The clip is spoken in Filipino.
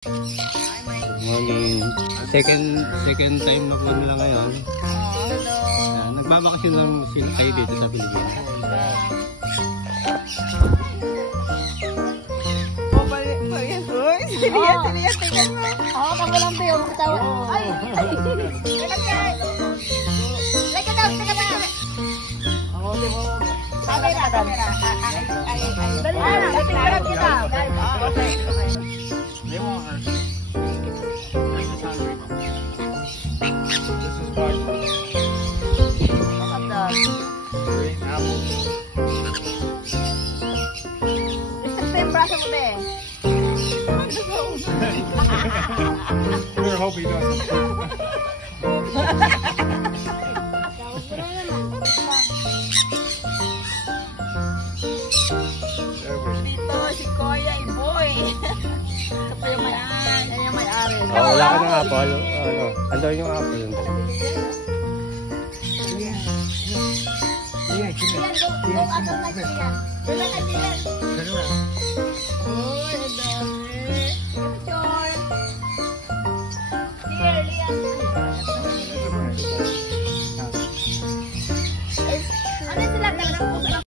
Morning. Second time na po nila ngayon. Nagbabakasyon lang kayo dito sa Pilipinas. Oo, pag walang bayo, magkatawa. Ay! Like daw, teka ba? Oo, di mo. Camera. Dali na, picture kita. Okay. We're hoping he doesn't. Dito si Kuya Iboy. Ito pa yung may-ari. Yan yung may-ari. Wala ka ng apple. Ano yung apple? Yan, go apple na siya. Wala ka diyan.